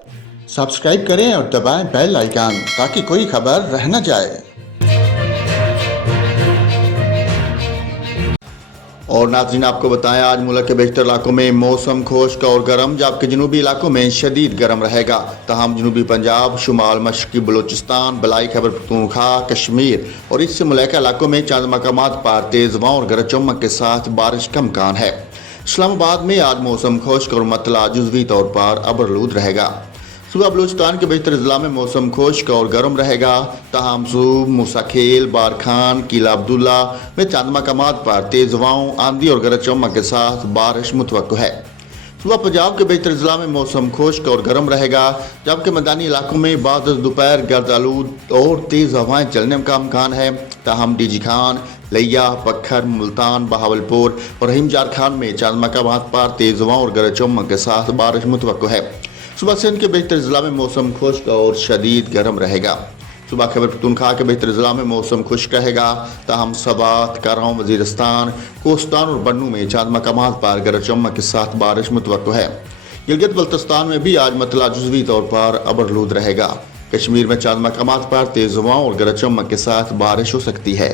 Subscribe करें और दबाएं बेल आइकन ताकि कोई खबर रह न जाए। और नाज़रीन, आपको बताएं आज मुल्क के बेशतर इलाकों में मौसम खुश्क और गर्म, जबकि जनूबी इलाकों में शदीद गर्म रहेगा। तहम जनूबी पंजाब, शुमाल मशरकी बलोचिस्तान, बलाई खैबर पख्तूनख्वा, कश्मीर और इससे मुल्का इलाकों में चंद मकामात पर तेज़ हवाओं और गरज चमक के साथ बारिश का इम्कान है। इस्लामाबाद में आज मौसम खुश्क और मतला जुज़वी तौर पर अबरलूद रहेगा। सुबह बलूचिस्तान के बेशतर अजला में मौसम खुश्क और गर्म रहेगा। तहम सूब, मूसाखेल, बारखान, किला अब्दुल्ला में चंद मकामात पर तेज़ हवाओं, आंधी और गरज चमक के साथ बारिश मुतवक्को है। सुबह पंजाब के बेशतर अजला में मौसम खुश्क और गर्म रहेगा, जबकि मैदानी इलाकों में बाद दोपहर गर्द आलूद और तेज़ हवाएं चलने का इम्कान है। तहम डीजी खान, लिया, पखर, मुल्तान, बहावलपुर और रहीम जारखान में चंद मकामात पर तेज़ हवाओं और गरज चमक के साथ बारिश मुतवक्को है। सुबह सिंध के बेशतर अजला में मौसम खुश्क और शदीद गर्म रहेगा। सुबह खैबर पख्तूनख्वा के बेशतर अजला में मौसम खुश्क रहेगा। तहम सबात, करौं, वजीरस्तान, कोस्तान और बन्नू में चंद मकामात पर गरज चमक के साथ बारिश मुतवक्को है। गिलगित बल्तिस्तान में भी आज मतला जुज़वी तौर पर अबरलूद रहेगा। कश्मीर में चंद मकामात पर तेज़ हवाओं और गरज चमक के साथ बारिश हो सकती है।